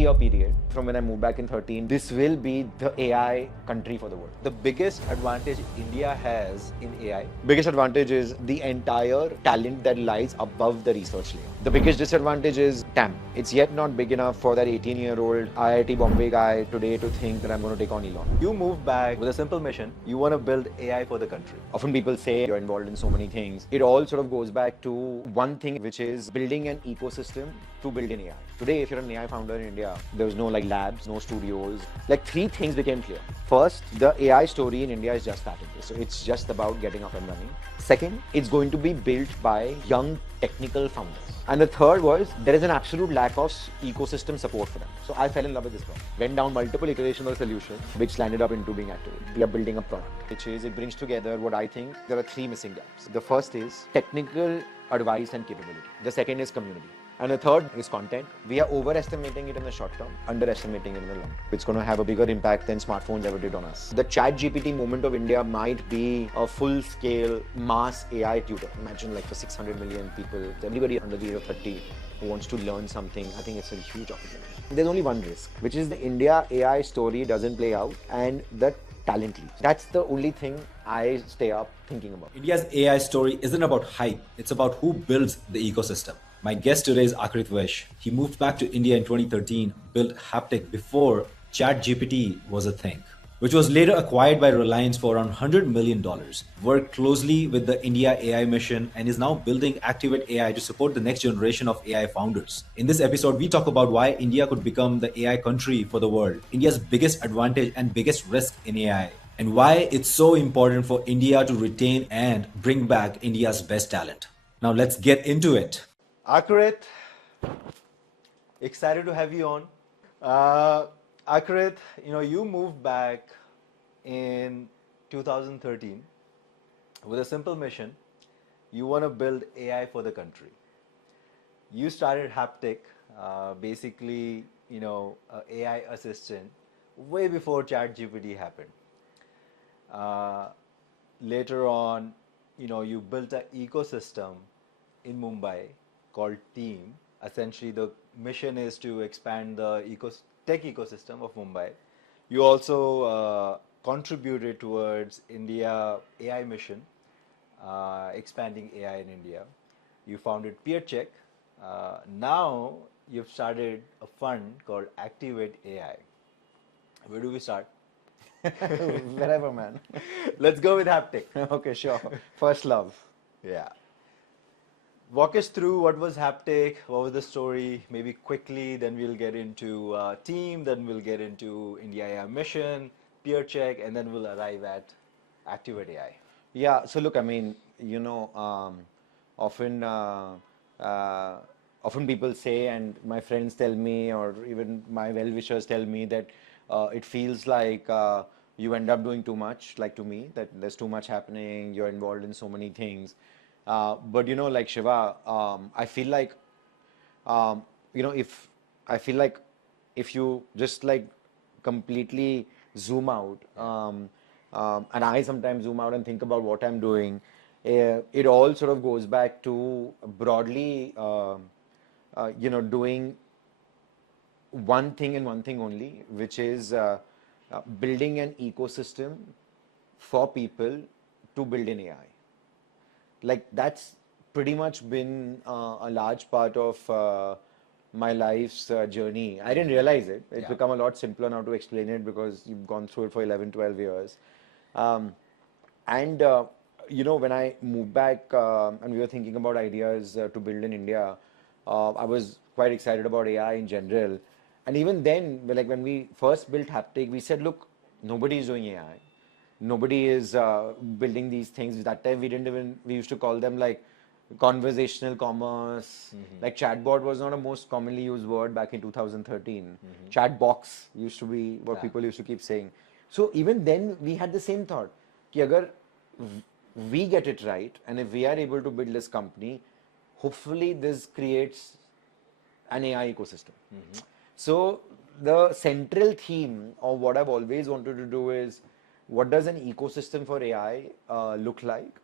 3-year period from when I moved back in 13. This will be the AI country for the world. The biggest advantage India has in AI? Biggest advantage is the entire talent that lies above the research layer. The biggest disadvantage is TAM. It's yet not big enough for that 18-year-old IIT Bombay guy today to think that I'm going to take on Elon. You moved back with a simple mission. You want to build AI for the country. Often people say you're involved in so many things. It all sort of goes back to one thing, which is building an ecosystem to build in AI. Today, if you're an AI founder in India, there's no like labs, no studios. Like 3 things became clear. First, the AI story in India is just starting. So it's just about getting up and running. Second, it's going to be built by young technical founders. And the third was, there is an absolute lack of ecosystem support for them. So I fell in love with this problem. Went down multiple iterations of the solution, which landed up into being Activate. We are building a product, which is, it brings together what I think there are 3 missing gaps. The first is technical advice and capability. The second is community. And the third is content. We are overestimating it in the short term, underestimating it in the long term. It's going to have a bigger impact than smartphones ever did on us. The ChatGPT moment of India might be a full-scale mass AI tutor. Imagine like for 600 million people, everybody under the age of 30 who wants to learn something. I think it's a huge opportunity. There's only one risk, which is the India AI story doesn't play out and the talent leaves. That's the only thing I stay up thinking about. India's AI story isn't about hype. It's about who builds the ecosystem. My guest today is Aakrit Vaish. He moved back to India in 2013, built Haptik before ChatGPT was a thing, which was later acquired by Reliance for around $100 million. Worked closely with the India AI mission and is now building Activate AI to support the next generation of AI founders. In this episode, we talk about why India could become the AI country for the world, India's biggest advantage and biggest risk in AI, and why it's so important for India to retain and bring back India's best talent. Now let's get into it. Aakrit, excited to have you on. Aakrit, you moved back in 2013 with a simple mission. You want to build AI for the country. You started Haptik, basically, a AI assistant way before ChatGPT happened. Later on, you built an ecosystem in Mumbai called Team. Essentially, the mission is to expand the tech ecosystem of Mumbai. You also contributed towards India AI mission, expanding AI in India. You founded Peercheque. Now you've started a fund called Activate AI. Where do we start? Wherever, man. Let's go with Haptik. Okay, sure. First love. Yeah. Walk us through what was Haptik, what was the story, maybe quickly, then we'll get into Team, then we'll get into India AI Mission, Peercheque, and then we'll arrive at Activate AI. Yeah, so look, I mean, often people say, and my friends tell me, or even my well-wishers tell me that it feels like you end up doing too much, like to me, that there's too much happening, you're involved in so many things. But like Shiva, I feel like, if you just like completely zoom out, and I sometimes zoom out and think about what I'm doing, it all sort of goes back to broadly, doing one thing and one thing only, which is building an ecosystem for people to build in AI. Like that's pretty much been a large part of my life's journey. I didn't realize it. It's become a lot simpler now to explain it because you've gone through it for 11, 12 years. When I moved back and we were thinking about ideas to build in India, I was quite excited about AI in general. And even then, like when we first built Haptik, we said, look, nobody is doing AI. Nobody is building these things. That time we used to call them like conversational commerce. Like chatbot was not a most commonly used word back in 2013. Chatbox used to be what people used to keep saying. So even then we had the same thought. Ki agar we get it right, and if we are able to build this company, hopefully this creates an AI ecosystem. So the central theme of what I've always wanted to do is, what does an ecosystem for AI look like?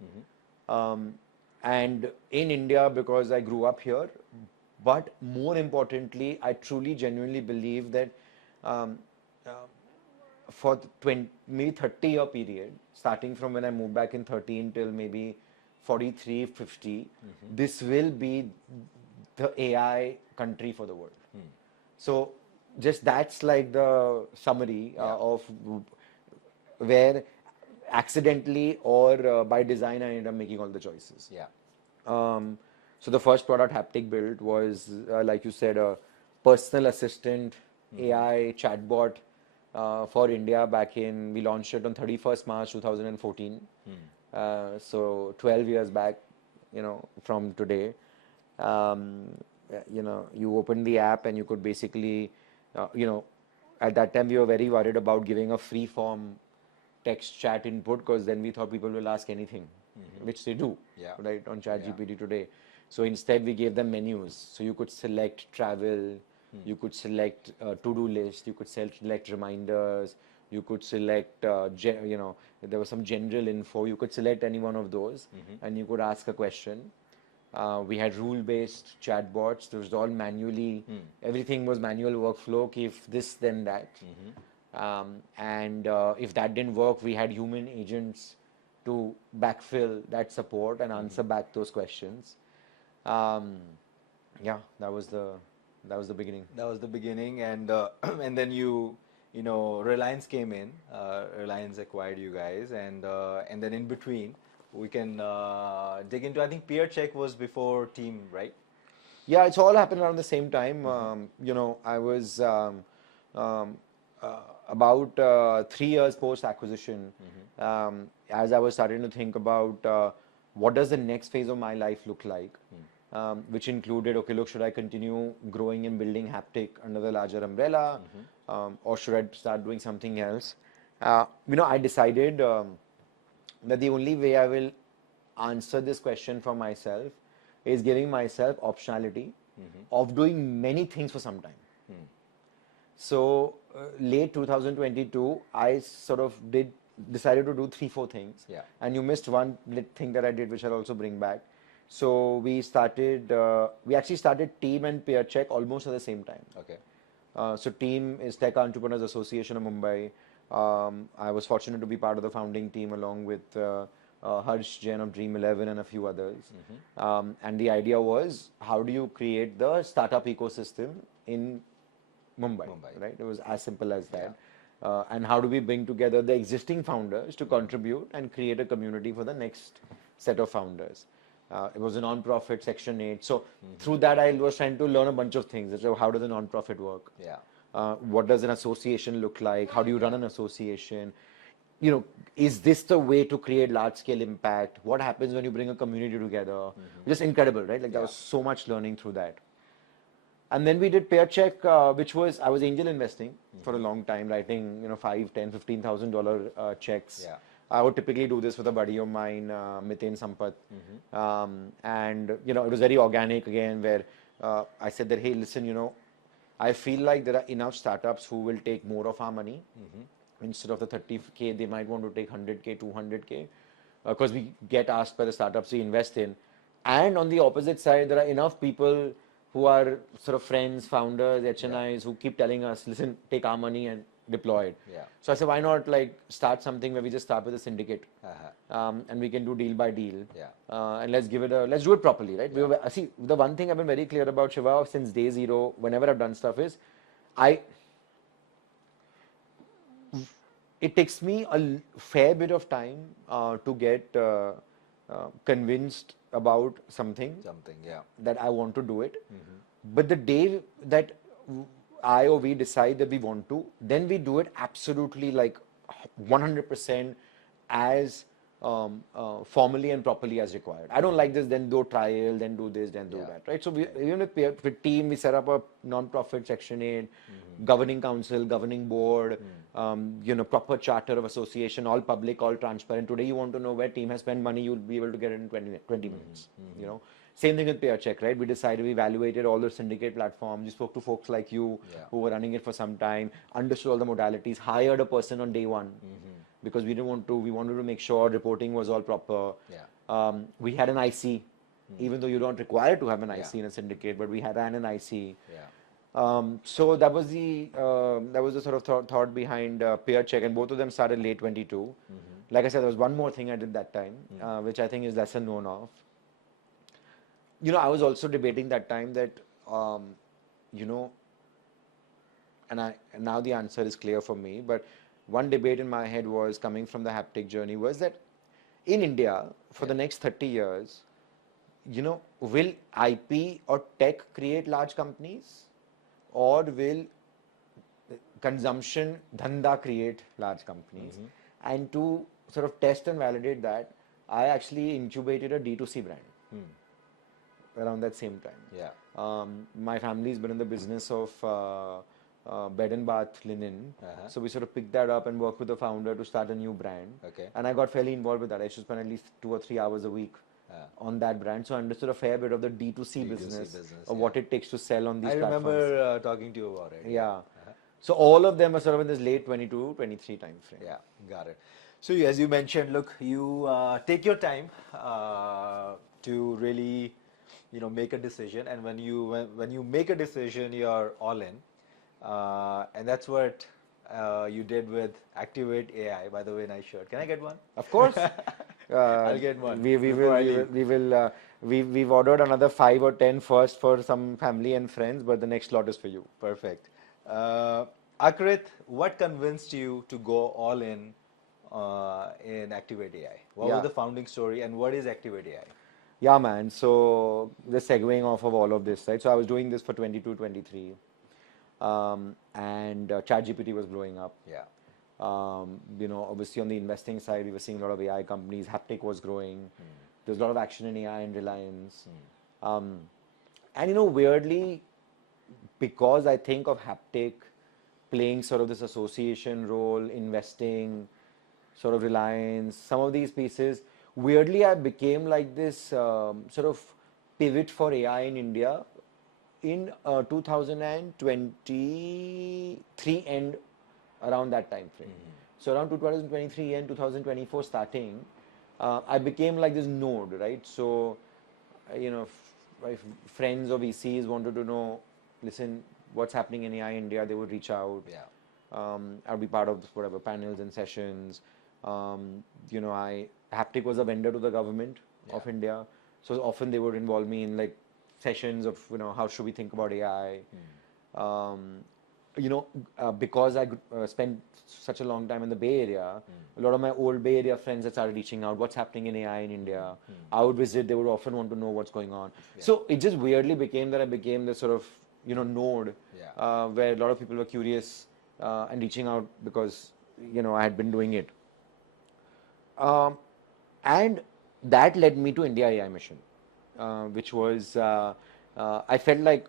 And in India, because I grew up here, But more importantly, I truly, genuinely believe that um, uh, for the maybe 30-year period, starting from when I moved back in 13 till maybe 43, 50, this will be the AI country for the world. So just that's like the summary of where accidentally or by design I ended up making all the choices. Yeah. So the first product Haptik built was, like you said, a personal assistant AI chatbot for India back in, we launched it on 31st March 2014. So 12 years back, from today. You opened the app and you could basically, at that time we were very worried about giving a free form text chat input because then we thought people will ask anything, which they do, right, on ChatGPT today. So instead we gave them menus. So you could select travel, you could select to-do list, you could select reminders, you could select, there was some general info. You could select any one of those and you could ask a question. We had rule-based chatbots. It was all manually, everything was manual workflow. If this, then that. And if that didn't work, we had human agents to backfill that support and answer back those questions. Yeah, that was the beginning. That was the beginning, and and then Reliance came in. Reliance acquired you guys, and then in between we can dig into. I think Peercheque was before Team, right? Yeah, it's all happened around the same time. I was about 3 years post acquisition. As I was starting to think about what does the next phase of my life look like, which included, okay, look, should I continue growing and building Haptik under the larger umbrella, or should I start doing something else? I decided that the only way I will answer this question for myself is giving myself optionality of doing many things for some time. So late 2022, I sort of decided to do 3-4 things. Yeah. And you missed one thing that I did, which I'll also bring back. So we actually started Team and Peercheque almost at the same time. Okay. So Team is Tech Entrepreneurs Association of Mumbai. I was fortunate to be part of the founding team along with Harsh Jain of Dream 11 and a few others. And the idea was, how do you create the startup ecosystem in Mumbai, right? It was as simple as that. And how do we bring together the existing founders to contribute and create a community for the next set of founders? It was a non-profit, Section 8. So through that, I was trying to learn a bunch of things. So how does a non-profit work? What does an association look like? How do you run an association? Is this the way to create large-scale impact? What happens when you bring a community together? Just incredible, right? Like there was so much learning through that. And then we did Peercheque, which was, I was angel investing for a long time, writing, $5,000, $10,000, $15,000 checks. I would typically do this with a buddy of mine, Miten Sampath. And, it was very organic again, where I said that, hey, listen, I feel like there are enough startups who will take more of our money. Instead of the 30K, they might want to take 100K, 200K, because we get asked by the startups to invest in. And on the opposite side, there are enough people who are sort of friends, founders, HNIs, who keep telling us, listen, take our money and deploy it. So I said, why not start something where we just start with a syndicate, and we can do deal by deal, and let's do it properly, right? See, the one thing I've been very clear about, Shiva, since day zero, whenever I've done stuff is, it takes me a fair bit of time to get convinced about something that I want to do it. But the day that I or we decide that we want to, then we do it absolutely 100% as formally and properly as required. I don't like this, then do trial, then do this, then do that, right? So even with Team, we set up a non-profit Section 8, governing council, governing board, proper charter of association, all public, all transparent. Today, you want to know where Team has spent money, you'll be able to get it in 20 minutes, Same thing with Peercheque, right? We decided, we evaluated all the syndicate platforms. We spoke to folks like you who were running it for some time, understood all the modalities, hired a person on day one because we wanted to make sure reporting was all proper. We had an IC even though you don't require to have an IC in a syndicate, but we ran an IC. Yeah. So that was the sort of thought behind Peercheque, and both of them started late 22. Like I said, there was one more thing I did that time, which I think is lesser known of. I was also debating that time that, and now the answer is clear for me, but one debate in my head was coming from the haptic journey was that in India, for the next 30 years, will IP or tech create large companies, or will consumption dhanda create large companies? And to sort of test and validate that, I actually incubated a D2C brand around that same time. Yeah. My family's been in the business of bed and bath linen. So we sort of picked that up and worked with the founder to start a new brand. Okay. And I got fairly involved with that. I used to spend at least 2 or 3 hours a week on that brand. So I understood a fair bit of the D2C business of what it takes to sell on these platforms. I remember talking to you about it. Yeah. So all of them are sort of in this late 22, 23 time frame. Yeah, got it. So as you mentioned, look, you take your time to really, make a decision, and when you make a decision, you're all in, and that's what you did with Activate AI. By the way, nice shirt. Can I get one? Of course. I'll get one. We've ordered another 5 or 10 first for some family and friends, but the next lot is for you. Perfect. Aakrit, what convinced you to go all in Activate AI? What was the founding story, and what is Activate AI? Yeah, man. So just segueing off of all of this, right? So I was doing this for 22, 23, and ChatGPT was blowing up. Yeah. Obviously on the investing side, we were seeing a lot of AI companies. Haptik was growing. There's a lot of action in AI and Reliance. And weirdly, because I think of Haptik playing sort of this association role, investing, sort of Reliance, some of these pieces, weirdly I became like this sort of pivot for AI in India in 2023 end, around that time frame. So around 2023 and 2024 starting, I became like this node, right? So, if friends or VCs wanted to know, listen, what's happening in AI India, they would reach out. Yeah. I'll be part of whatever panels and sessions. Haptik was a vendor to the government of India, so often they would involve me in like sessions of how should we think about AI. Because I spent such a long time in the Bay Area, a lot of my old Bay Area friends had started reaching out, what's happening in AI in India. I would visit, they would often want to know what's going on. So it just weirdly became that I became this sort of node where a lot of people were curious and reaching out because I had been doing it. And that led me to India AI Mission, which was, I felt like,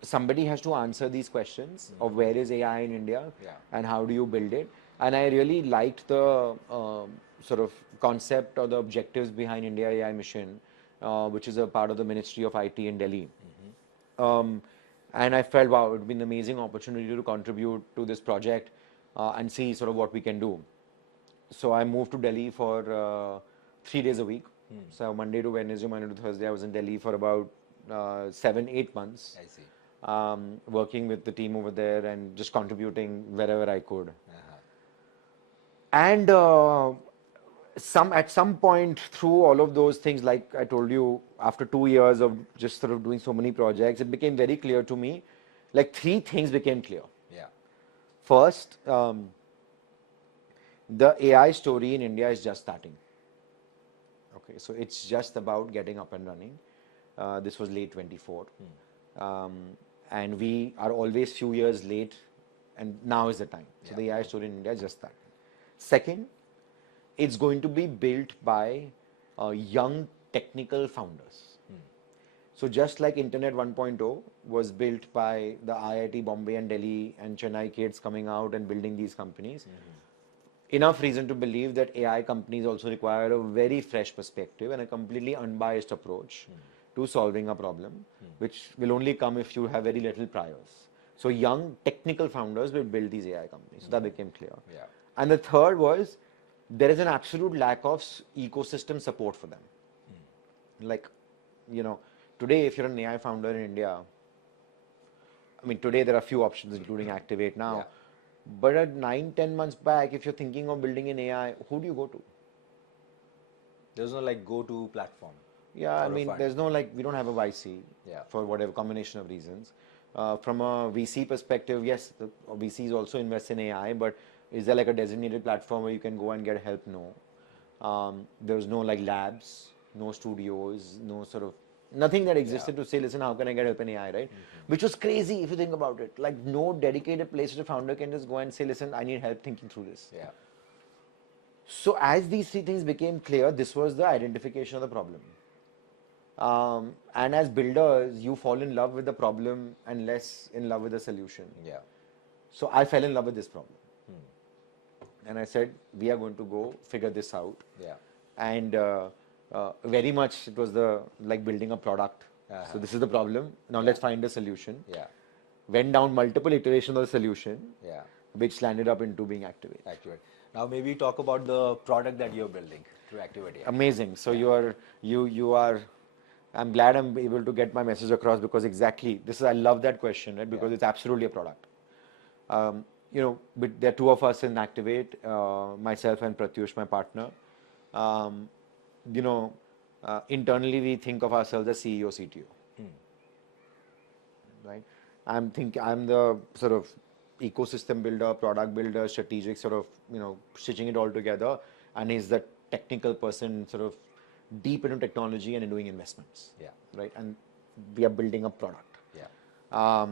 somebody has to answer these questions of where is AI in India and how do you build it. And I really liked the sort of concept or the objectives behind India AI Mission, which is a part of the Ministry of IT in Delhi. And I felt, wow, it would be an amazing opportunity to contribute to this project and see sort of what we can do. So I moved to Delhi for 3 days a week. So Monday to Wednesday, Monday to Thursday, I was in Delhi for about 7-8 months. I see. Working with the team over there and just contributing wherever I could. And at some point through all of those things, like I told you, after 2 years of just sort of doing so many projects, it became very clear to me, like 3 things became clear. Yeah. First, the AI story in India is just starting. Okay, so it's just about getting up and running. This was late 24. And we are always few years late, and now is the time. So the AI story in India is just starting. Second, it's going to be built by young technical founders. So just like Internet 1.0 was built by the IIT Bombay and Delhi and Chennai kids coming out and building these companies, enough reason to believe that AI companies also require a very fresh perspective and a completely unbiased approach to solving a problem, which will only come if you have very little priors. So young technical founders will build these AI companies. So that became clear. Yeah. And the third was, there is an absolute lack of ecosystem support for them. Like, today if you're an AI founder in India, I mean, today there are few options, including Activate now. Yeah. But at 9, 10 months back, if you're thinking of building an AI, who do you go to? There's no like go-to platform. Yeah, I or a mean, fund. there's no we don't have a YC Yeah. for whatever combination of reasons. From a VC perspective, yes, the VCs also invest in AI, but is there like a designated platform where you can go and get help? No. There's no like labs, no studios, no sort of nothing that existed to say, listen, how can I get help in AI, right? Which was crazy if you think about it. Like no dedicated place where the founder can just go and say, listen, I need help thinking through this. Yeah. So as these three things became clear, this was the identification of the problem. And as builders, you fall in love with the problem and less in love with the solution. Yeah. So I fell in love with this problem. And I said, we are going to go figure this out. Yeah. And very much it was like building a product. So this is the problem. Now let's find a solution. Yeah. Went down multiple iterations of the solution, Yeah. which landed up into being Activate. Activate. Now maybe talk about the product that you're building through Activate. AI. Amazing. So you are. I'm glad I'm able to get my message across because exactly this is. I love that question, right? Because it's absolutely a product. But there are two of us in Activate, myself and Pratyush, my partner. Internally we think of ourselves as CEO, CTO. Right? I'm the sort of ecosystem builder, product builder, strategic sort of, stitching it all together, and he's the technical person sort of deep into technology and in doing investments. Yeah. Right? And we are building a product. Yeah.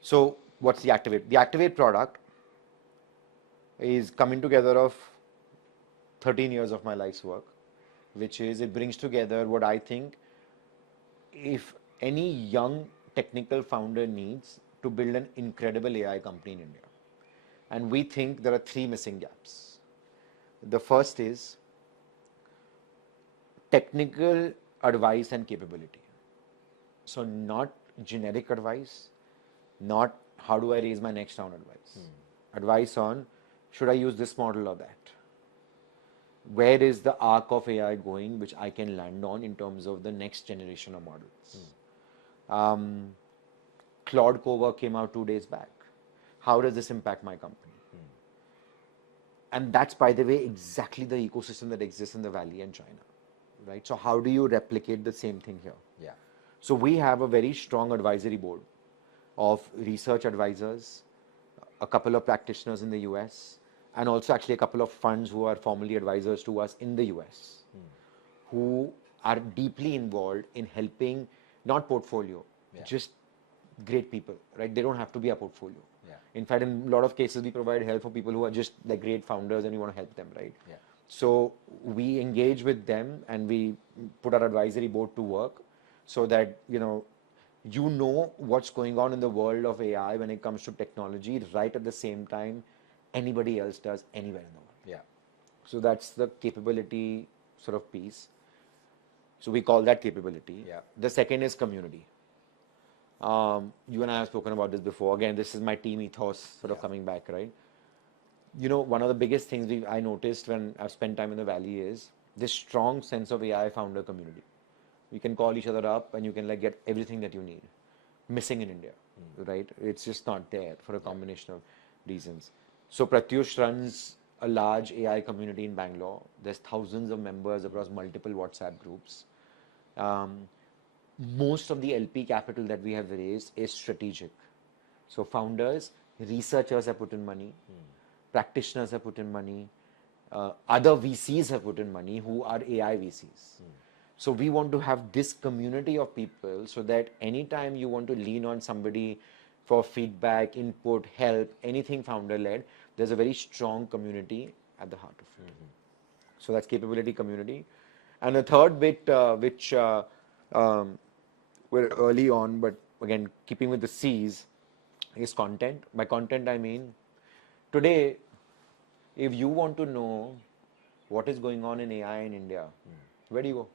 So what's the Activate? The Activate product is coming together of 13 years of my life's work, which is it brings together what I think if any young technical founder needs to build an incredible AI company in India. And we think there are three missing gaps. The first is technical advice and capability. So not generic advice, not how do I raise my next round advice. Advice on should I use this model or that? Where is the arc of AI going which I can land on in terms of the next generation of models? Claude Cowork came out 2 days back. How does this impact my company? And that's, by the way, exactly the ecosystem that exists in the Valley and China, right? So how do you replicate the same thing here? Yeah. So we have a very strong advisory board of research advisors, a couple of practitioners in the US, and also actually a couple of funds who are formally advisors to us in the US, who are deeply involved in helping, not portfolio, just great people, right? They don't have to be a portfolio. Yeah. In fact, in a lot of cases, we provide help for people who are just like great founders and we want to help them, right? Yeah. So we engage with them and we put our advisory board to work so that, what's going on in the world of AI when it comes to technology right at the same time anybody else does anywhere in the world. Yeah. So that's the capability sort of piece. So we call that capability. Yeah. The second is community. You and I have spoken about this before. Again, this is my team ethos sort of coming back, right? One of the biggest things I noticed when I've spent time in the Valley is this strong sense of AI founder community. You can call each other up and you can get everything that you need. Missing in India, right? It's just not there for a combination of reasons. So Pratyush runs a large AI community in Bangalore. There's thousands of members across multiple WhatsApp groups. Most of the LP capital that we have raised is strategic. So founders, researchers have put in money, practitioners have put in money, other VCs have put in money who are AI VCs. So we want to have this community of people so that anytime you want to lean on somebody for feedback, input, help, anything founder-led, there's a very strong community at the heart of it. So that's capability, community. And the third bit, which we're early on, but again, keeping with the C's, is content. By content, I mean, today, if you want to know what is going on in AI in India, where do you go?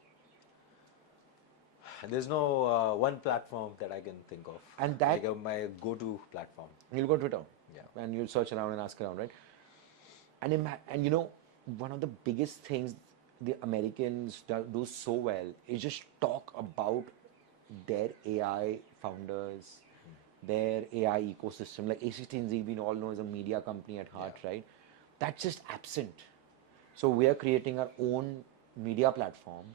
There's no one platform that I can think of. And that like my go-to platform. You'll go to Twitter. Yeah. And you'll search around and ask around, right? And one of the biggest things the Americans do so well is just talk about their AI founders, their AI ecosystem. Like A16Z, we all know is a media company at heart, right? That's just absent. So we are creating our own media platform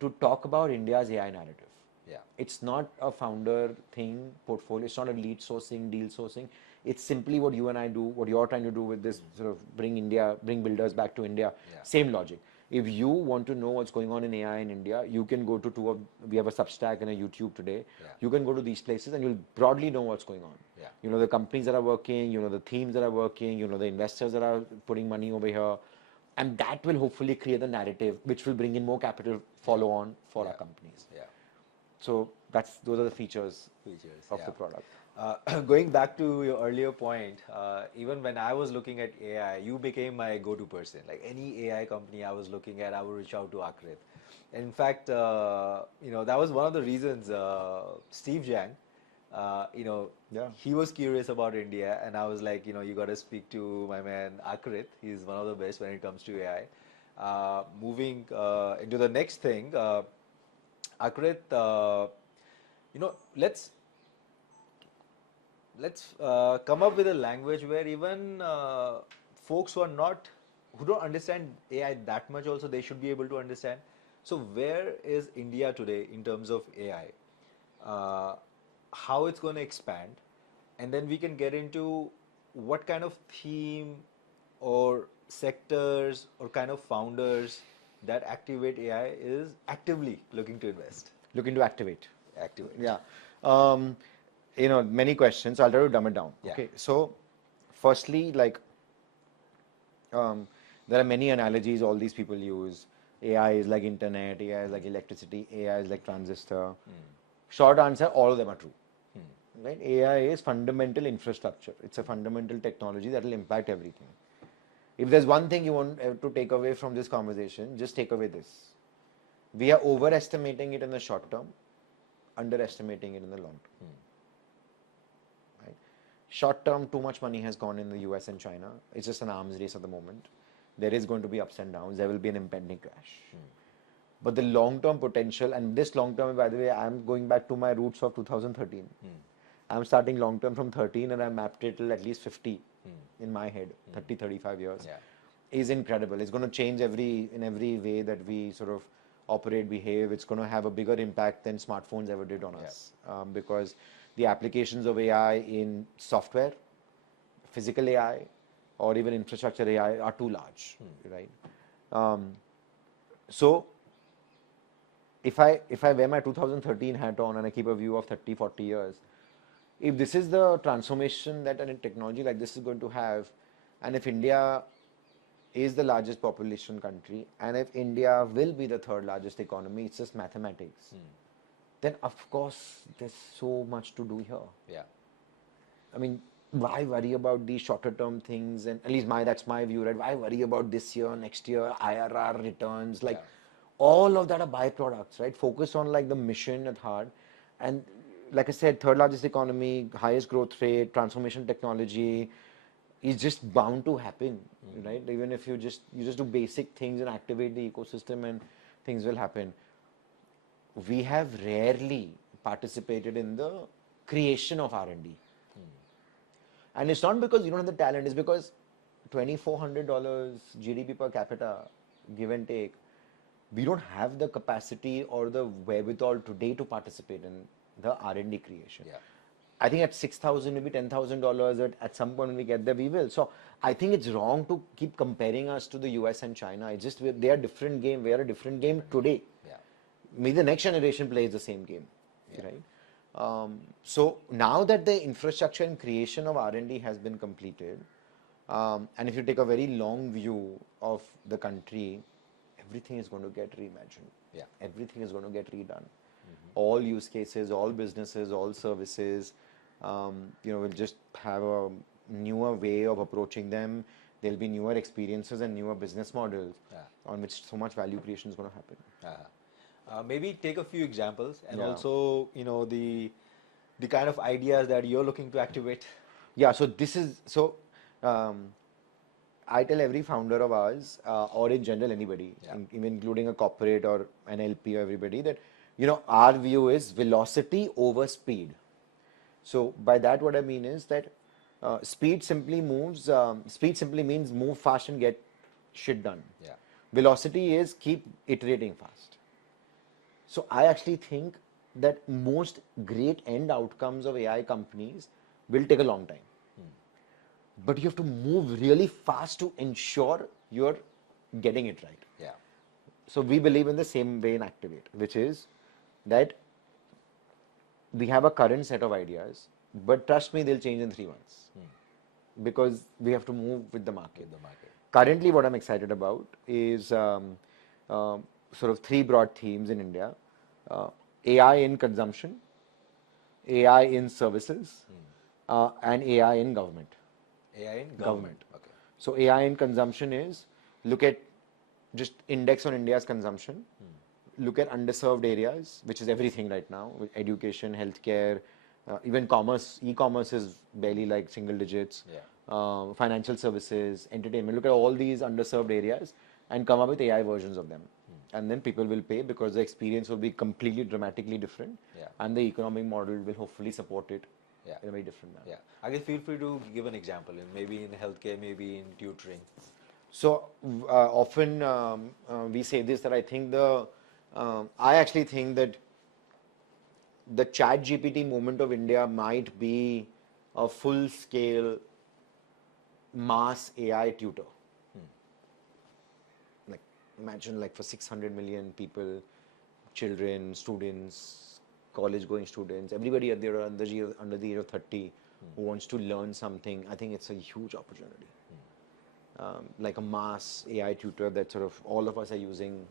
to talk about India's AI narrative. Yeah. It's not a founder thing, portfolio. It's not a lead sourcing, deal sourcing. It's simply what you and I do, what you're trying to do with this sort of bring builders back to India. Yeah. Same logic. If you want to know what's going on in AI in India, you can go to we have a Substack and a YouTube today. Yeah. You can go to these places and you'll broadly know what's going on. Yeah. You know the companies that are working, you know the themes that are working, you know the investors that are putting money over here. And that will hopefully create the narrative which will bring in more capital follow on for our companies. Yeah. So those are the features of the product. Going back to your earlier point, even when I was looking at AI, you became my go-to person. Like any AI company I was looking at, I would reach out to Aakrit. In fact, that was one of the reasons Steve Zhang, he was curious about India, and I was like, you got to speak to my man Aakrit. He's one of the best when it comes to AI. Moving into the next thing, Aakrit, let's come up with a language where even folks who don't understand AI that much also, they should be able to understand. So where is India today in terms of AI? How it's going to expand? And then we can get into what kind of theme or sectors or kind of founders that Activate AI is actively looking to invest. Looking to activate. Yeah. Many questions. I'll try to dumb it down. Yeah. Okay. So, firstly, there are many analogies all these people use. AI is like internet, AI is like electricity, AI is like transistor. Short answer, all of them are true. Right? AI is fundamental infrastructure. It's a fundamental technology that will impact everything. If there's one thing you want to take away from this conversation, just take away this. We are overestimating it in the short term, underestimating it in the long term. Right? Short term, too much money has gone in the US and China. It's just an arms race at the moment. There is going to be ups and downs. There will be an impending crash. But the long-term potential, and this long-term, by the way, I'm going back to my roots of 2013. I'm starting long-term from 13 and I mapped it till at least 50 in my head, 30, 35 years. Yeah. Is incredible. It's going to change in every way that we sort of operate, behave. It's going to have a bigger impact than smartphones ever did on us, because the applications of AI in software, physical AI, or even infrastructure AI are too large, right? So if I wear my 2013 hat on and I keep a view of 30, 40 years, if this is the transformation that a technology like this is going to have, and if India is the largest population country, and if India will be the third largest economy, it's just mathematics, then of course there's so much to do here. Yeah. I mean, why worry about these shorter term things? And at least that's my view, right? Why worry about this year, next year, IRR returns? All of that are byproducts, right? Focus on the mission at heart. And like I said, third largest economy, highest growth rate, transformation technology is just bound to happen, right? Even if you just do basic things and activate the ecosystem, and things will happen. We have rarely participated in the creation of R&D. And it's not because you don't have the talent, it's because $2,400 GDP per capita, give and take, we don't have the capacity or the wherewithal today to participate in the R&D creation. Yeah. I think at 6,000, maybe $10,000, at some point when we get there, we will. So I think it's wrong to keep comparing us to the US and China. It's just they are a different game. We are a different game today. Yeah. Maybe the next generation plays the same game, right? So now that the infrastructure and creation of R&D has been completed, and if you take a very long view of the country, everything is going to get reimagined. Yeah. Everything is going to get redone. All use cases, all businesses, all services, will just have a newer way of approaching them. There'll be newer experiences and newer business models on which so much value creation is going to happen. Maybe take a few examples, and also the kind of ideas that you're looking to activate. Yeah. So this is I tell every founder of ours, or in general anybody, Yeah. even including a corporate or an LP or everybody, that our view is velocity over speed. So by that, what I mean is that speed simply moves. Speed simply means move fast and get shit done. Yeah. Velocity is keep iterating fast. So I actually think that most great end outcomes of AI companies will take a long time. But you have to move really fast to ensure you're getting it right. Yeah. So we believe in the same way in Activate, which is that we have a current set of ideas, but trust me, they'll change in 3 months because we have to move with the market. The market. Currently, what I'm excited about is sort of three broad themes in India: AI in consumption, AI in services, and AI in government. AI in government. Okay. So AI in consumption is look at just index on India's consumption, look at underserved areas, which is everything right now, with education, healthcare, even commerce. E-commerce is barely like single digits. Yeah. Financial services, entertainment. Look at all these underserved areas and come up with AI versions of them. And then people will pay because the experience will be completely dramatically different. Yeah. And the economic model will hopefully support it Yeah. in a very different manner. Yeah. I guess feel free to give an example, maybe in healthcare, maybe in tutoring. So often we say this, that I think I actually think that the chat GPT movement of India might be a full scale mass AI tutor. Like imagine like for 600 million people, children, students, college going students, everybody under the age of 30 who wants to learn something. I think it's a huge opportunity. Like a mass AI tutor that sort of all of us are using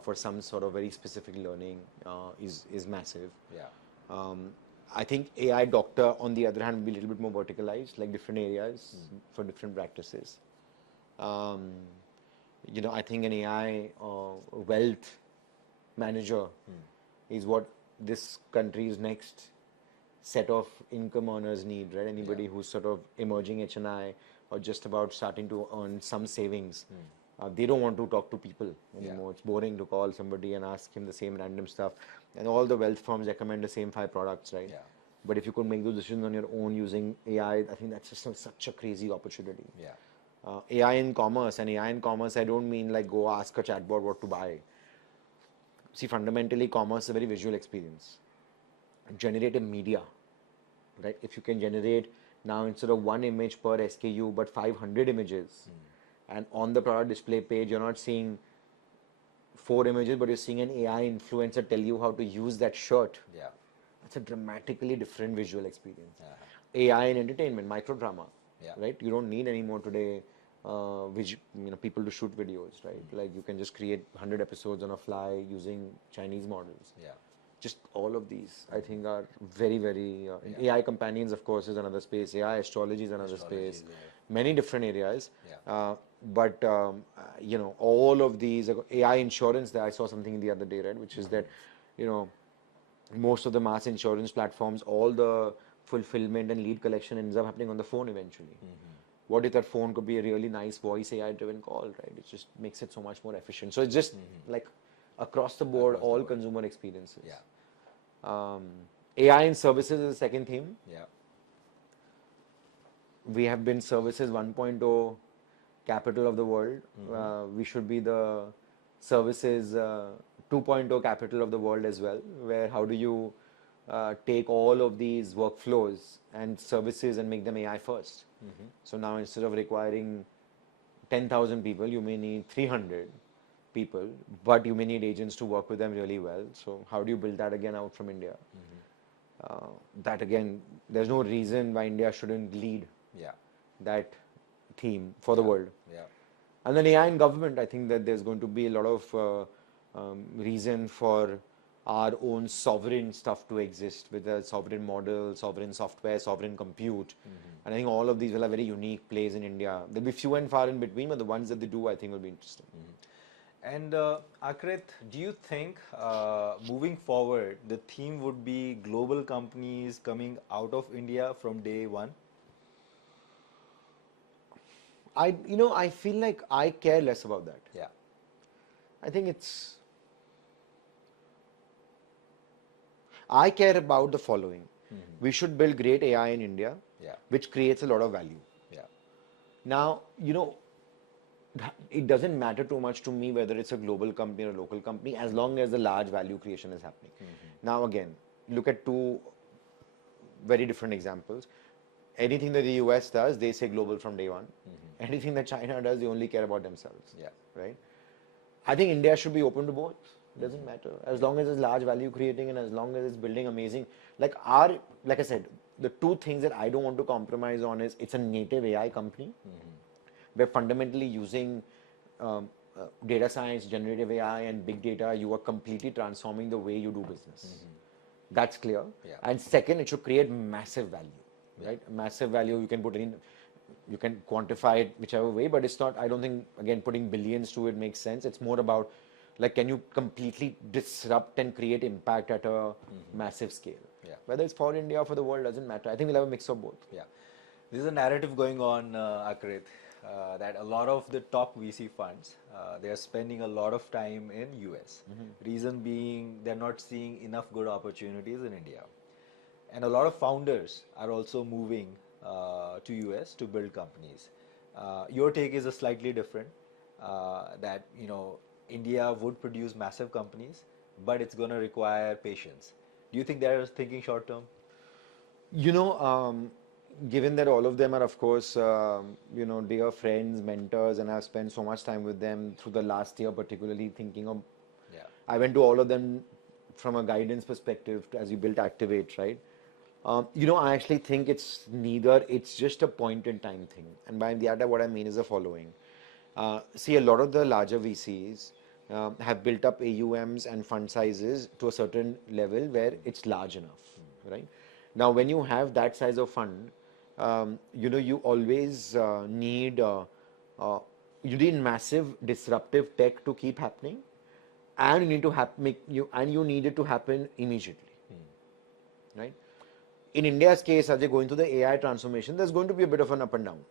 for some sort of very specific learning is massive. Yeah. I think AI doctor, on the other hand, will be a little bit more verticalized, like different areas for different practices. I think an AI wealth manager is what this country's next set of income earners need, right? Anybody who's sort of emerging HNI or just about starting to earn some savings. They don't want to talk to people anymore. It's boring to call somebody and ask him the same random stuff. And all the wealth firms recommend the same 5 products, right? Yeah. But if you could make those decisions on your own using AI, I think that's just such a crazy opportunity. Yeah. AI in commerce, and AI in commerce, I don't mean like go ask a chatbot what to buy. See, fundamentally, commerce is a very visual experience. Generative media, right? If you can generate now instead of 1 image per SKU, but 500 images, and on the product display page, you're not seeing 4 images, but you're seeing an AI influencer tell you how to use that shirt. Yeah. That's a dramatically different visual experience. Yeah. AI in entertainment, microdrama, Yeah. right? You don't need anymore today people to shoot videos, right? Like you can just create 100 episodes on a fly using Chinese models. Yeah. Just all of these, I think, are very, very. AI companions, of course, is another space. AI astrology is another space. Many different areas. Yeah. But all of these AI insurance. That I saw something the other day, right? Which is that, most of the mass insurance platforms, all the fulfillment and lead collection ends up happening on the phone eventually. What if that phone could be a really nice voice AI driven call, right? It just makes it so much more efficient. So it's just like across the board, all consumer experiences. Yeah. AI in services is the second theme. Yeah. We have been services 1.0 capital of the world. We should be the services 2.0 capital of the world as well, where how do you take all of these workflows and services and make them AI first. So now instead of requiring 10,000 people, you may need 300 people, but you may need agents to work with them really well. So how do you build that again out from India? That again, there's no reason why India shouldn't lead that theme for the world. Yeah. And then AI in government, I think that there's going to be a lot of reason for our own sovereign stuff to exist with a sovereign model, sovereign software, sovereign compute. And I think all of these will have very unique plays in India. There'll be few and far in between, but the ones that they do, I think, will be interesting. And Aakrit, do you think moving forward, the theme would be global companies coming out of India from day one? I feel like I care less about that. Yeah. I think I care about the following. We should build great AI in India, Yeah. which creates a lot of value. Yeah. Now, it doesn't matter too much to me whether it's a global company or a local company, as long as the large value creation is happening. Now, again, look at two very different examples. Anything that the US does, they say global from day one. Anything that China does, they only care about themselves. Yeah. Right? I think India should be open to both. Doesn't matter. As long as it's large value creating and as long as it's building amazing. Like I said, the two things that I don't want to compromise on is it's a native AI company. We're fundamentally using data science, generative AI, and big data. You are completely transforming the way you do business. That's clear. Yeah. And second, it should create massive value, right? Massive value. You can put in, you can quantify it whichever way, but it's not. I don't think again putting billions to it makes sense. It's more about like, can you completely disrupt and create impact at a massive scale? Yeah. Whether it's for India or for the world doesn't matter. I think we'll have a mix of both. Yeah. There's a narrative going on, Aakrit, that a lot of the top VC funds, they are spending a lot of time in US. Reason being, they're not seeing enough good opportunities in India. And a lot of founders are also moving to US to build companies. Your take is a slightly different, that, India would produce massive companies, but it's going to require patience. Do you think they're thinking short term? Given that all of them are, of course, dear friends, mentors, and I've spent so much time with them through the last year, particularly thinking of, I went to all of them from a guidance perspective as you built Activate, right? I actually think it's neither, it's just a point in time thing. And by that, what I mean is the following. See, a lot of the larger VCs have built up AUMs and fund sizes to a certain level where it's large enough, right? Now, when you have that size of fund, you always need massive disruptive tech to keep happening, and you need to you need it to happen immediately, right? In India's case, as they're going through the AI transformation, there's going to be a bit of an up and down,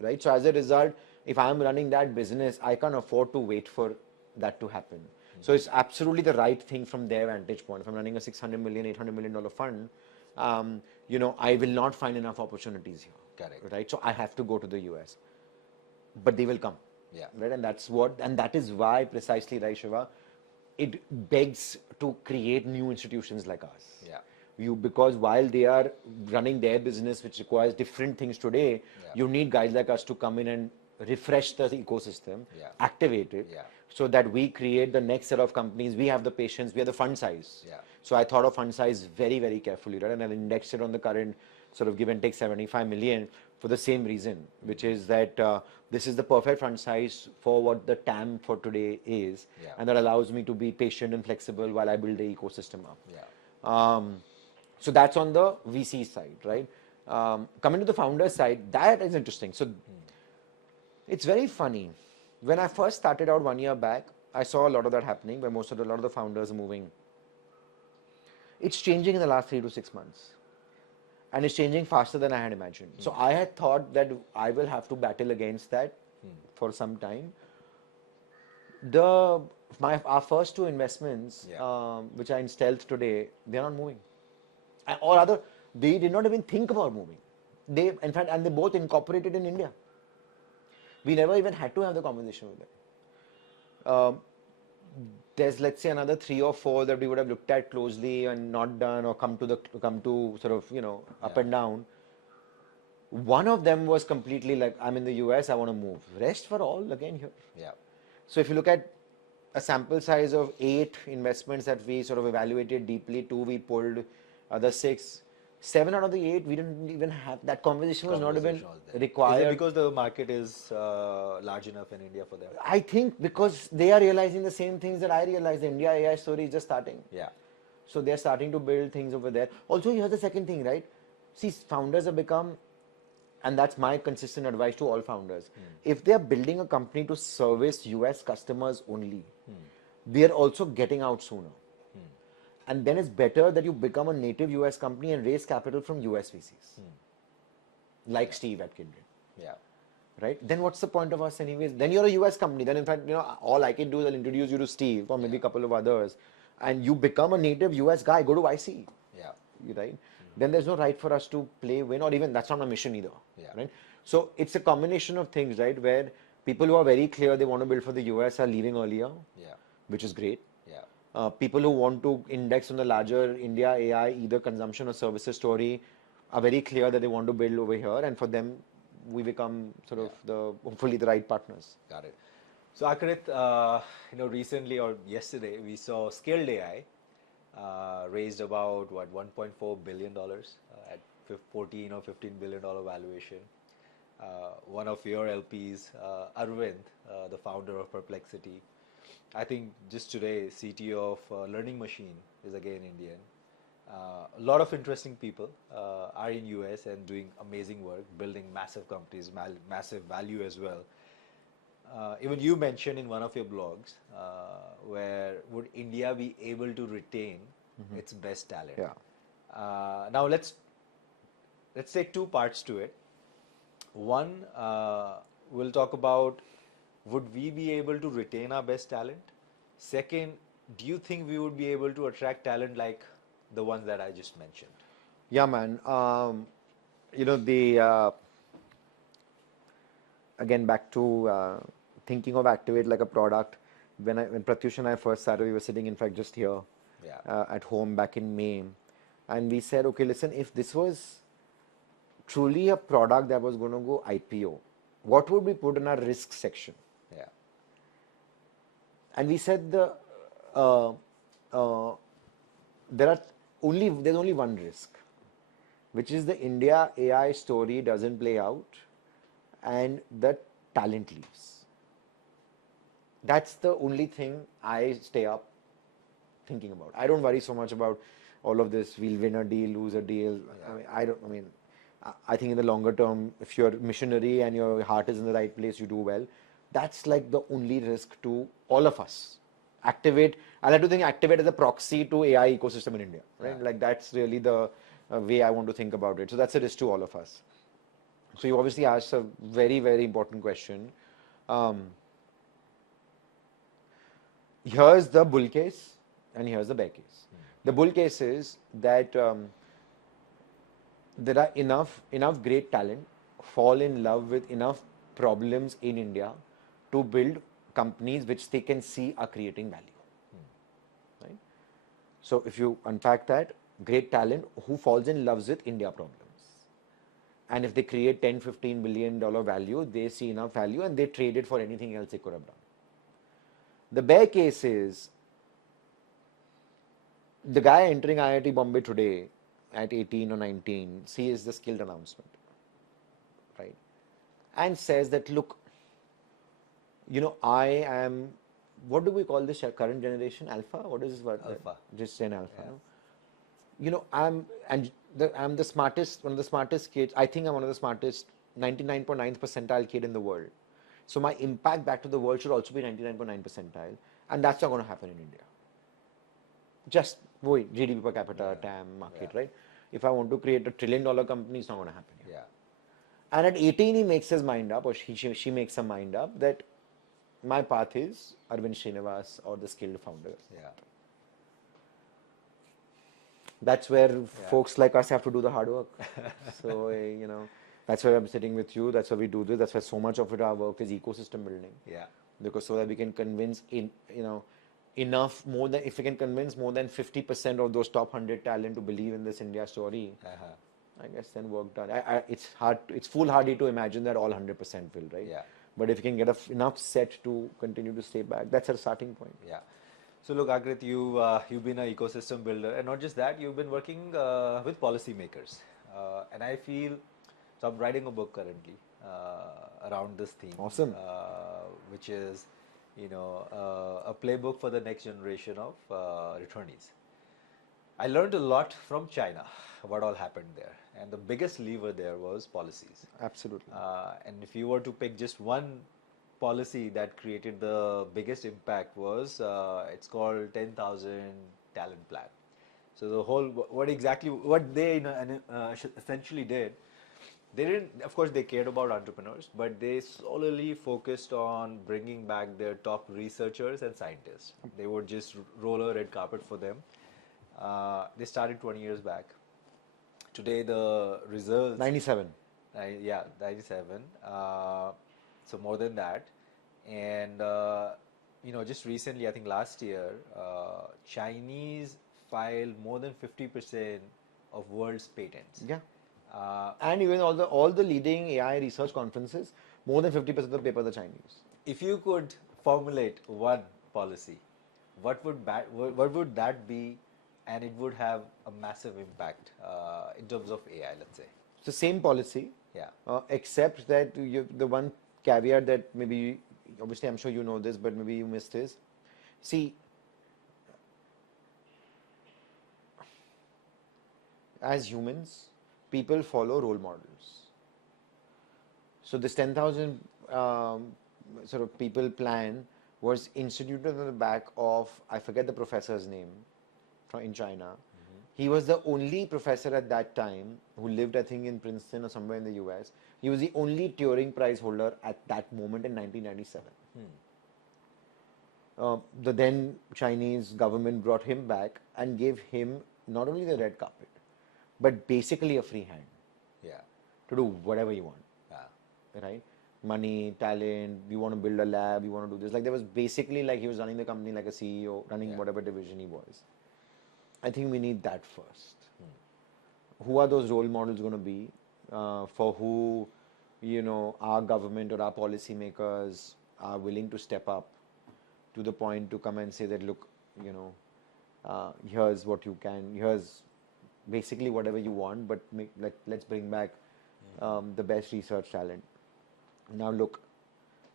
right? So as a result, if I'm running that business, I can't afford to wait for that to happen. So it's absolutely the right thing from their vantage point. If I'm running a $600 million, $800 million fund, I will not find enough opportunities here. Correct. Right? So I have to go to the US. But they will come. Yeah. Right? And that is why precisely, right, Shiva, it begs to create new institutions like us. Yeah. Because while they are running their business, which requires different things today, you need guys like us to come in and refresh the ecosystem, activate it, so that we create the next set of companies. We have the patience, we have the fund size. So I thought of fund size very, very carefully, right? And I indexed it on the current sort of give and take 75 million for the same reason, which is that this is the perfect fund size for what the TAM for today is, and that allows me to be patient and flexible while I build the ecosystem up. So that's on the VC side, right? Coming to the founder side, that is interesting. So it's very funny. When I first started out 1 year back, I saw a lot of that happening, where a lot of the founders are moving. It's changing in the last 3 to 6 months. And it's changing faster than I had imagined. So I had thought that I will have to battle against that for some time. Our first two investments, which are in stealth today, they're not moving. Or rather, they did not even think about moving. They both incorporated in India. We never even had to have the conversation with them. There's, let's say, another 3 or 4 that we would have looked at closely and not done, or come to sort of, up and down. One of them was completely like, I'm in the US, I want to move. Rest were all again here. Yeah. So if you look at a sample size of 8 investments that we sort of evaluated deeply, 2 we pulled, other 6, 7 out of the 8, we didn't even have that conversation was not even required. Is it because the market is large enough in India for them? I think because they are realizing the same things that I realized. The India AI story is just starting. Yeah. So they're starting to build things over there. Also, here's the second thing, right? See, founders have become, and that's my consistent advice to all founders. If they're building a company to service US customers only, they're also getting out sooner. And then it's better that you become a native US company and raise capital from US VCs. Like Steve at Kindred. Yeah. right? Then what's the point of us anyways? Then you're a US company. Then in fact, all I can do is I'll introduce you to Steve or maybe a couple of others, and you become a native US guy. Go to YC, Yeah. right? Then there's no right for us to play, win, or even that's not my mission either, Yeah. right? So it's a combination of things, right? Where people who are very clear they want to build for the US are leaving earlier, Yeah. which is great. Yeah. People who want to index on the larger India AI, either consumption or services story, are very clear that they want to build over here, and for them, we become sort of hopefully the right partners. Got it. So Aakrit, recently or yesterday we saw Scaled AI raised about what $1.4 billion at 14 or $15 billion valuation. One of your LPs, Arvind, the founder of Perplexity, I think just today CTO of Learning Machine is again Indian. A lot of interesting people are in US and doing amazing work, building massive companies, massive value as well. Even you mentioned in one of your blogs where would India be able to retain its best talent? Yeah. Now let's take two parts to it. One, we'll talk about would we be able to retain our best talent? Second, do you think we would be able to attract talent like the ones that I just mentioned? Yeah, man. Again, back to thinking of Activate like a product. When Pratyush and I first started, we were sitting, in fact, just here at home back in May, and we said, okay, listen, if this was truly a product that was going to go IPO, what would we put in our risk section? Yeah. And we said there's only one risk, which is the India AI story doesn't play out and the talent leaves. That's the only thing I stay up thinking about. I don't worry so much about all of this. We'll win a deal, lose a deal. I think in the longer term, if you're missionary and your heart is in the right place, you do well. That's like the only risk to all of us. Activate. I like to think Activate as a proxy to AI ecosystem in India, right? Yeah. Like that's really the way I want to think about it. So that's a risk to all of us. So you obviously asked a very, very important question. Here's the bull case and here's the bear case. The bull case is that there are enough great talent fall in love with enough problems in India to build companies which they can see are creating value. Right? So if you unpack that, great talent who falls in love with India problems. And if they create $10-15 billion value, they see enough value and they trade it for anything else they could have done. The bear case is the guy entering IIT Bombay today at 18 or 19 sees the skilled announcement, right? And says that, look, I am, what do we call this current generation? Alpha? What is this word? Alpha. Just an alpha. Yeah. I'm the smartest, one of the smartest kids. I think I'm one of the smartest, 99.9th percentile kid in the world. So my impact back to the world should also be 99.9 percentile. And that's not going to happen in India. Just GDP per capita, TAM, market, right? If I want to create $1 trillion company, it's not going to happen here. Yeah. And at 18, he makes his mind up, or she makes her mind up, that my path is Arvind Srinivas or the skilled founder. Yeah. That's where folks like us have to do the hard work. So, that's why I'm sitting with you. That's why we do this. That's why so much of our work is ecosystem building. Yeah. Because so that we can convince enough, more than, if we can convince more than 50% of those top 100 talent to believe in this India story, I guess then work done. It's foolhardy to imagine that all 100% will, right? Yeah. But if you can get enough set to continue to stay back, that's a starting point. Yeah. So look, Aakrit, you've been an ecosystem builder, and not just that, you've been working with policymakers. And I feel, so I'm writing a book currently around this theme. Awesome. Which is, a playbook for the next generation of returnees. I learned a lot from China, what all happened there. And the biggest lever there was policies. Absolutely. And if you were to pick just one policy that created the biggest impact was, it's called 10,000 talent plan. So the whole, what they essentially did, They didn't, of course, they cared about entrepreneurs, but they solely focused on bringing back their top researchers and scientists. They would just roll a red carpet for them. They started 20 years back. Today, the results. 97. Yeah, 97. So more than that. And, just recently, I think last year, Chinese filed more than 50% of world's patents. Yeah. And even all the leading AI research conferences, more than 50% of the papers are Chinese. If you could formulate one policy, what would that be, and it would have a massive impact in terms of AI, let's say? It's the same policy, Yeah. except that the one caveat that maybe, obviously I'm sure you know this, but maybe you missed is, see, as humans, people follow role models. So this 10,000 sort of people plan was instituted on the back of, I forget the professor's name, in China. He was the only professor at that time who lived, I think, in Princeton or somewhere in the US. He was the only Turing Prize holder at that moment in 1997. The then Chinese government brought him back and gave him not only the red carpet, but basically a free hand. Yeah. To do whatever you want. Yeah. Right? Money, talent, you want to build a lab, you want to do this. Like there was basically like he was running the company like a CEO, running whatever division he was. I think we need that first. Who are those role models going to be for who, our government or our policymakers are willing to step up to the point to come and say that, look, here's what you can, here's basically whatever you want, but let's bring back the best research talent. Now look,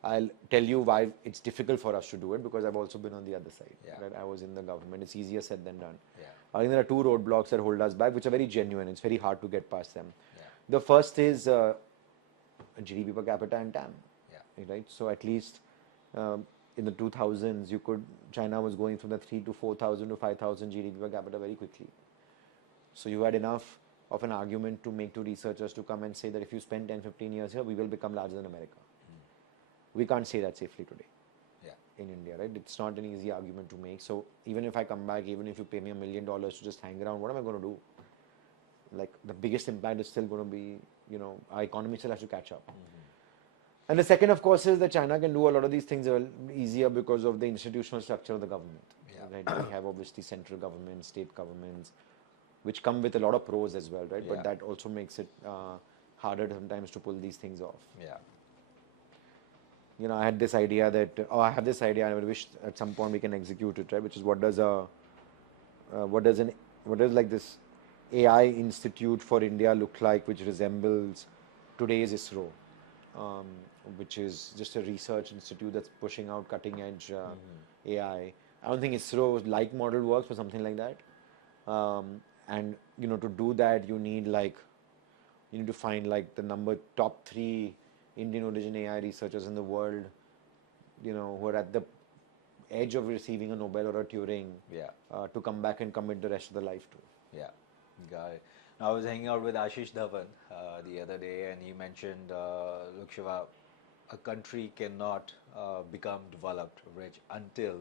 I'll tell you why it's difficult for us to do it, because I've also been on the other side. Yeah. Right? I was in the government. It's easier said than done. Yeah. I think there are two roadblocks that hold us back, which are very genuine. It's very hard to get past them. Yeah. The first is GDP per capita and TAM. Yeah. Right? So at least in the 2000s, China was going from the 3,000 to 4,000 to 5,000 GDP per capita very quickly. So you had enough of an argument to make to researchers to come and say that if you spend 10, 15 years here, we will become larger than America. We can't say that safely today. Yeah. In India, right? It's not an easy argument to make. So even if I come back, even if you pay me $1 million to just hang around, what am I going to do? Like the biggest impact is still going to be, our economy still has to catch up. And the second, of course, is that China can do a lot of these things easier because of the institutional structure of the government. Yeah. Right? We have obviously central governments, state governments, which come with a lot of pros as well, right? Yeah. But that also makes it harder sometimes to pull these things off. Yeah. I had this idea that, I have this idea, and I wish at some point we can execute it, right? Which is what does like this AI Institute for India look like, which resembles today's ISRO, which is just a research institute that's pushing out cutting edge AI. I don't think ISRO's like model works for something like that. And to do that, you need to find like the top 3 Indian origin AI researchers in the world, who are at the edge of receiving a Nobel or a Turing, to come back and commit the rest of their life to. Yeah, got it. Now, I was hanging out with Ashish Dhawan the other day, and he mentioned, look, Shiva, a country cannot become developed, rich, until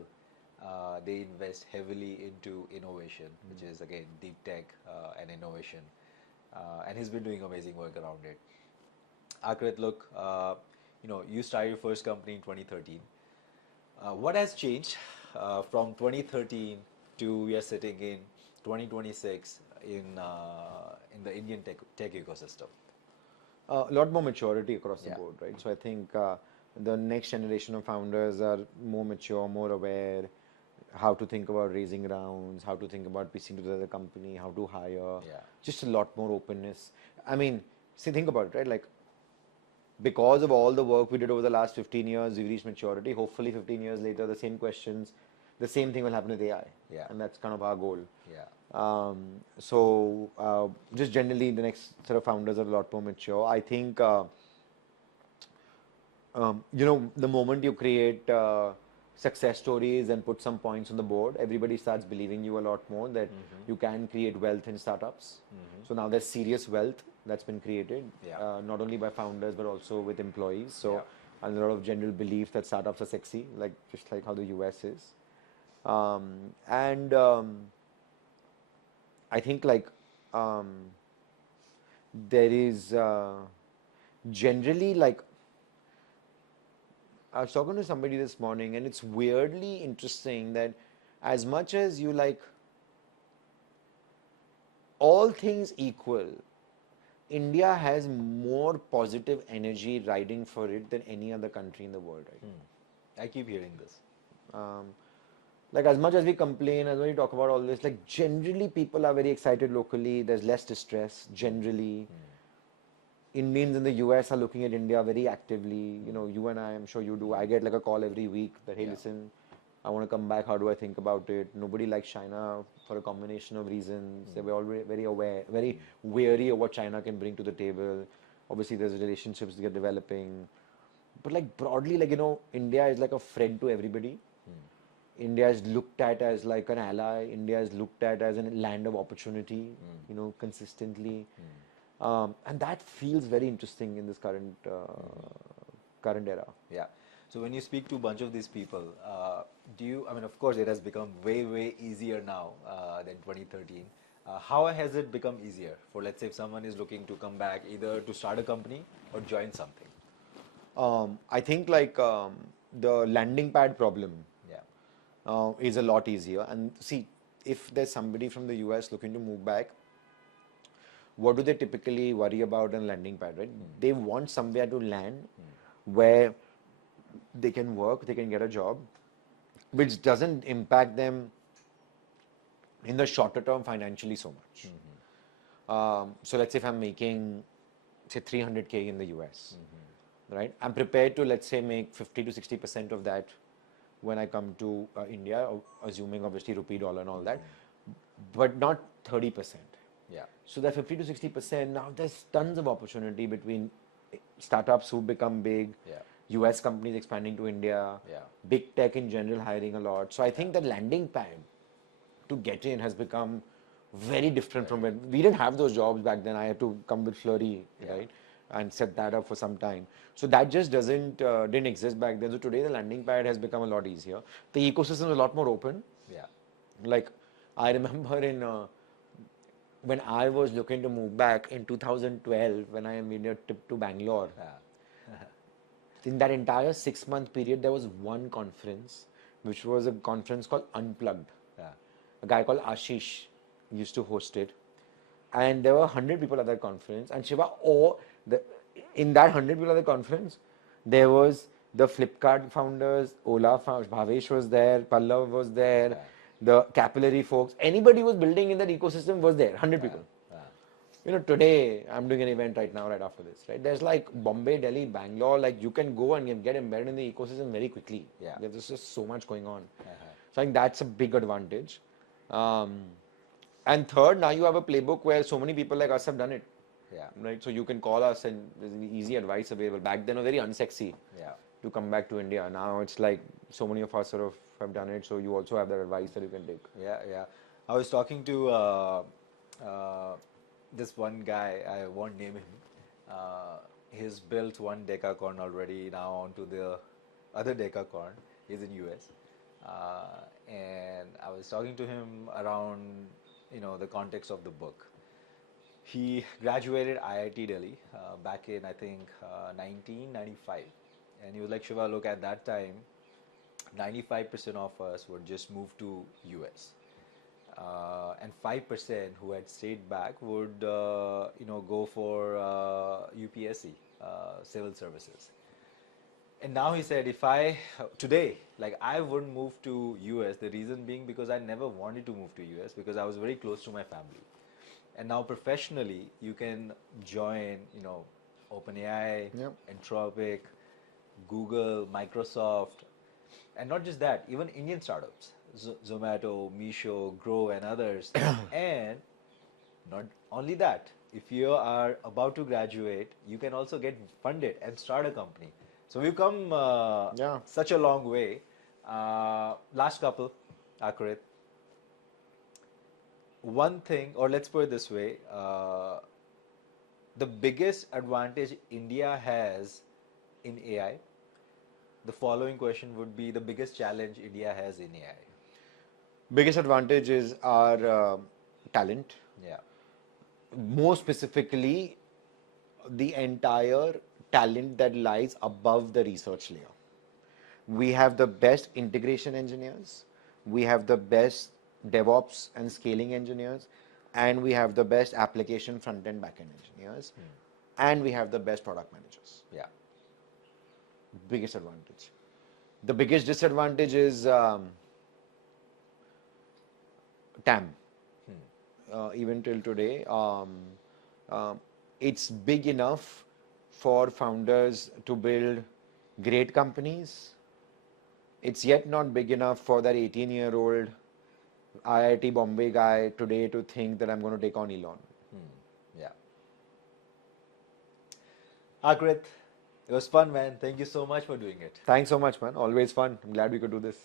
they invest heavily into innovation, which is again deep tech and innovation. And he's been doing amazing work around it. Aakrit, look, you started your first company in 2013. What has changed from 2013 to we are sitting in 2026 in the Indian tech ecosystem? A lot more maturity across the Yeah. board, right? So I think the next generation of founders are more mature, more aware, how to think about raising rounds, how to think about pitching to the other company, how to hire, just a lot more openness. I mean, see, think about it, right? Like, because of all the work we did over the last 15 years, we reached maturity. Hopefully 15 years later, the same questions, the same thing will happen with AI. Yeah. And that's kind of our goal. Yeah. So just generally, the next set of founders are a lot more mature. I think, the moment you create success stories and put some points on the board, everybody starts believing you a lot more that you can create wealth in startups. So now there's serious wealth that's been created, Yeah. not only by founders but also with employees. So, Yeah. and a lot of general belief that startups are sexy, like just like how the US is. And I think like um, there is generally like I was talking to somebody this morning, and it's weirdly interesting that as much as you like all things equal, India has more positive energy riding for it than any other country in the world right now. I keep hearing this. Like as much as we complain, as we talk about all this, like generally people are very excited locally. There's less distress generally. Indians in the US are looking at India very actively. You know, you and I'm sure you do. I get like a call every week that, hey, Yeah. listen, I want to come back. How do I think about it? Nobody likes China for a combination of reasons. They were all very aware, very wary of what China can bring to the table. Obviously, there's relationships that are developing. But like broadly, like, you know, India is like a friend to everybody. India is looked at as like an ally. India is looked at as a land of opportunity, you know, consistently. And that feels very interesting in this current era. Yeah. So when you speak to a bunch of these people, do you, I mean, of course, it has become way, way easier now than 2013. How has it become easier for, let's say, if someone is looking to come back either to start a company or join something? I think like the landing pad problem Yeah. is a lot easier. And see, if there's somebody from the US looking to move back, what do they typically worry about in landing pad, right? They want somewhere to land where they can work, they can get a job, which doesn't impact them in the shorter term financially so much. So let's say if I'm making, say, 300K in the US, right? I'm prepared to, let's say, make 50 to 60% of that when I come to India, assuming obviously rupee, dollar and all that, but not 30%. Yeah. So that 50 to 60%, now there's tons of opportunity between startups who become big, Yeah. US companies expanding to India, Yeah. big tech in general hiring a lot. So I think the landing pad to get in has become very different from when we didn't have those jobs back then. I had to come with Flurry, right? And set that up for some time. So that just didn't exist back then. So today the landing pad has become a lot easier. The ecosystem is a lot more open. Yeah. Like I remember in when I was looking to move back in 2012, when I made a trip to Bangalore, in that entire 6 month period, there was one conference, which was a conference called Unplugged. Yeah. A guy called Ashish used to host it. And there were 100 people at that conference. And Shiva, in that 100 people at the conference, there was the Flipkart founders, Ola founders, Bhavesh was there, Pallav was there, the Capillary folks. Anybody who was building in that ecosystem was there, 100 people. You know, today I'm doing an event right now, right after this, right? There's like Bombay, Delhi, Bangalore, like you can go and get embedded in the ecosystem very quickly. Yeah. There's just so much going on. So I think that's a big advantage. And third, now you have a playbook where so many people like us have done it. Yeah. Right? So you can call us and there's easy advice available. Back then, it was very unsexy Yeah. to come back to India. Now it's like so many of us sort of have done it. So you also have that advice that you can take. Yeah, yeah. I was talking to this one guy, I won't name him. He's built one decacorn already, now onto the other decacorn. He's in US. And I was talking to him around, the context of the book. He graduated IIT Delhi back in, I think, 1995. And he was like, Shiva, look, at that time, 95% of us would just move to US. And 5% who had stayed back would, go for UPSC, civil services. And now he said, today, like I wouldn't move to US, the reason being because I never wanted to move to US because I was very close to my family. And now professionally, you can join, OpenAI, Anthropic, Google, Microsoft, and not just that, even Indian startups, Zomato, Meesho, Grow, and others. And not only that, if you are about to graduate, you can also get funded and start a company. So we've come such a long way. Last couple, Aakrit. One thing, or let's put it this way, the biggest advantage India has in AI, the following question would be the biggest challenge India has in AI. Biggest advantage is our talent. Yeah. More specifically, the entire talent that lies above the research layer. We have the best integration engineers, we have the best DevOps and scaling engineers, and we have the best application front end back end engineers, and we have the best product managers. Yeah. Biggest advantage. The biggest disadvantage is TAM. Even till today, it's big enough for founders to build great companies. It's yet not big enough for that 18-year-old IIT Bombay guy today to think that I'm going to take on Elon. Yeah. Aakrit, it was fun, man. Thank you so much for doing it. Thanks so much, man. Always fun. I'm glad we could do this.